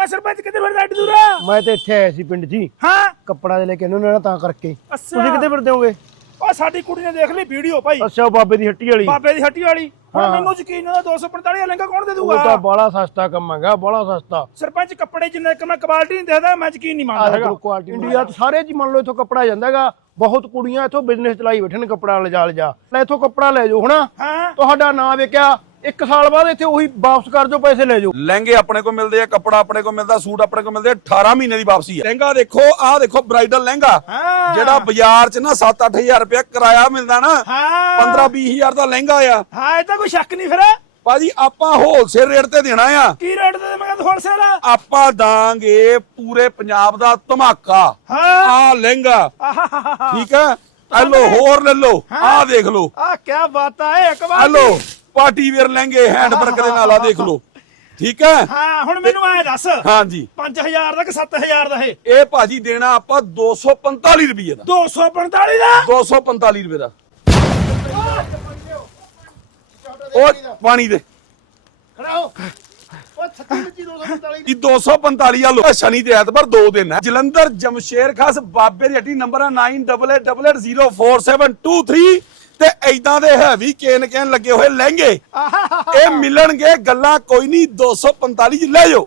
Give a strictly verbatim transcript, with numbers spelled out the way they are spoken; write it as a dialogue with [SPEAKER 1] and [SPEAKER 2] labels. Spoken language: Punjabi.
[SPEAKER 1] ਮੈਂ ਸਰਪੰਚ ਕਿੱਧਰ ਫਿਰਦਾ ਐਡੀ ਦੂਰ?
[SPEAKER 2] ਮੈਂ ਤੇ ਇੱਥੇ ਆਇਆ ਸੀ ਪਿੰਡ 'ਚ ਹੀ
[SPEAKER 1] ਹਾਂ
[SPEAKER 2] ਕੱਪੜਾ ਦੇ ਲੈ ਕੇ ਇਹਨੂੰ ਨਾ ਤਾਂ ਕਰਕੇ।
[SPEAKER 1] ਅੱਛਾ
[SPEAKER 2] ਤੁਸੀਂ ਕਿੱਥੇ ਫਿਰਦੇ ਹੋਗੇ?
[SPEAKER 1] ਉਹ ਸਾਡੀ ਕੁੜੀ ਨੇ ਦੇਖ ਲਈ ਵੀਡੀਓ ਭਾਈ,
[SPEAKER 2] ਅੱਛਾ ਬਾਬੇ ਦੀ ਹੱਟੀ ਵਾਲੀ।
[SPEAKER 1] ਬਾਬੇ ਦੀ ਹੱਟੀ ਵਾਲੀ। ਹੁਣ
[SPEAKER 2] ਹਾਂ।
[SPEAKER 1] ਮੈਨੂੰ ਯਕੀਨ ਹੈ ਦੋ ਸੌ ਪੰਤਾਲੀ ਦਾ ਲਹਿੰਗਾ ਕੌਣ ਦੇ
[SPEAKER 2] ਉਹ ਤਾਂ
[SPEAKER 1] ਦੂਗਾ?
[SPEAKER 2] ਬੜਾ ਸਸਤਾ ਕੰਮ ਹੈਗਾ, ਬੜਾ ਸਸਤਾ।
[SPEAKER 1] ਸਰਪੰਚ ਕੱਪੜੇ ਜਿੰਨਾ ਇੱਕ ਮੈਂ ਕੁਆਲਿਟੀ ਨਹੀਂ ਦੇਖਦਾ, ਮੈਂ ਯਕੀਨ ਨਹੀਂ ਮੰਨਦਾ ਹੈਗਾ।
[SPEAKER 2] ਕੁਆਲਿਟੀ ਇੰਡੀਆ 'ਚ ਸਾਰੇ 'ਚ ਮੰਨ ਲਓ ਇੱਥੋਂ ਕੱਪੜਾ ਜਾਂਦਾ ਹੈਗਾ। ਬਹੁਤ ਕੁੜੀਆਂ ਇੱਥੋਂ ਬਿਜ਼ਨਸ ਚਲਾਈ ਬੈਠੇ ਨੇ ਕੱਪੜਾ ਲਿਜਾ ਲਿਜਾ। ਲੈ ਇੱਥੋਂ ਕੱਪੜਾ ਲੈ ਜਾਓ ਹਨਾ,
[SPEAKER 1] ਹਾਂ
[SPEAKER 2] ਤੁਹਾਡਾ ਨਾਂ ਵੇਖਿਆ ਇੱਕ ਸਾਲ ਬਾਅਦ ਇੱਥੇ ਉਹੀ ਵਾਪਸ ਕਰ ਦਿਓ, ਪੈਸੇ ਲੈ ਜਾਓ।
[SPEAKER 3] ਲਹਿੰਗੇ ਆਪਣੇ ਕੋਲ ਮਿਲਦੇ ਆ, ਕੱਪੜਾ ਆਪਣੇ ਕੋਲ ਮਿਲਦਾ, ਸੂਟ ਆਪਣੇ ਕੋਲ ਮਿਲਦੇ ਆ। ਅਠਾਰਾਂ ਮਹੀਨੇ ਦੀ ਵਾਪਸੀ ਹੈ। ਲਹਿੰਗਾ ਦੇਖੋ, ਆਹ ਦੇਖੋ ਬ੍ਰਾਈਡਲ ਲਹਿੰਗਾ,
[SPEAKER 1] ਹਾਂ
[SPEAKER 3] ਜਿਹੜਾ ਬਾਜ਼ਾਰ 'ਚ ਨਾ ਸੱਤ ਅੱਠ ਹਜ਼ਾਰ ਰੁਪਇਆ ਕਿਰਾਇਆ ਮਿਲਦਾ ਨਾ,
[SPEAKER 1] ਹਾਂ
[SPEAKER 3] ਪੰਦਰਾਂ ਵੀਹ ਹਜ਼ਾਰ ਦਾ ਲਹਿੰਗਾ ਆ
[SPEAKER 1] ਹਾਂ। ਇਹ ਤਾਂ ਕੋਈ ਸ਼ੱਕ ਨਹੀਂ ਫਿਰ।
[SPEAKER 3] ਭਾਜੀ। ਆਪਾਂ ਹੋਲਸੇਲ ਰੇਟ ਤੇ ਦੇਣਾ ਆ।
[SPEAKER 1] ਕੀ ਰੇਟ ਦੇ ਮੈਂ ਕਹਿੰਦਾ ਹੋਲਸੇਲ?
[SPEAKER 3] ਆਪਾਂ ਦਾਂਗੇ ਪੂਰੇ ਪੰਜਾਬ ਦਾ ਧਮਾਕਾ।
[SPEAKER 1] ਹਾਂ
[SPEAKER 3] ਆਹ ਲਹਿੰਗਾ
[SPEAKER 1] ਆਹਾਹਾਹਾ।
[SPEAKER 3] ਠੀਕ ਹੈ, ਆ ਲੋ ਹੋਰ ਲੈ ਲੋ, ਆਹ ਦੇਖ ਲੋ,
[SPEAKER 1] ਆ ਕੀ ਬਾਤ ਹੈ ਇੱਕ
[SPEAKER 3] ਆ
[SPEAKER 1] ਵਾਰ।
[SPEAKER 3] ਲੋ ਪਾਰਟੀ ਵੇਅਰ ਲਹਿੰਗੇ ਹੈਂਡ ਵਰਕ ਦੇ ਨਾਲ, ਆ ਦੇਖ ਲੋ। ਠੀਕ ਹੈ,
[SPEAKER 1] ਹਾਂ ਹੁਣ ਮੈਨੂੰ ਐ ਦੱਸ,
[SPEAKER 3] ਹਾਂਜੀ
[SPEAKER 1] ਪੰਜ ਹਜ਼ਾਰ ਦਾ ਕਿ ਸੱਤ ਹਜ਼ਾਰ ਦਾ? ਇਹ
[SPEAKER 3] ਇਹ ਭਾਜੀ ਦੇਣਾ ਆਪਾਂ ਦੋ ਸੌ ਪੰਤਾਲੀ ਰੁਪਏ ਦਾ।
[SPEAKER 1] ਦੋ ਸੌ ਪੰਤਾਲੀ ਦਾ?
[SPEAKER 3] ਦੋ ਸੌ ਪੰਤਾਲੀ ਰੁਪਏ ਦਾ। ਉਹ ਪਾਣੀ ਦੇ
[SPEAKER 2] ਖੜਾ ਹੋ। ਉਹ ਛੱਤੀ ਵਿੱਚ ਦੋ ਸੌ ਪੰਤਾਲੀ।
[SPEAKER 3] ਇਹ ਦੋ ਸੌ ਪੰਤਾਲੀ ਆ ਲੋ। ਸ਼ਨੀ ਤੇ ਐਤਵਾਰ ਦੋ ਦਿਨ ਹੈ। ਜਲੰਧਰ ਜਮਸ਼ੇਰ ਖਾਸ ਬਾਬੇ ਦੀ ਹੱਟੀ, ਨੰਬਰ ਹੈ nine double eight double eight zero four seven two three. ਤੇ ਐਦਾਂ ਦੇ ਹੈਵੀ ਕੇਨ ਕੇਨ ਲੱਗੇ ਹੋਏ ਲਹਿੰਗੇ ਇਹ ਮਿਲਣਗੇ। ਗੱਲਾਂ ਕੋਈ ਨਹੀਂ, ਦੋ ਸੌ ਪੰਤਾਲੀ ਚ ਲੈ ਜਾਓ।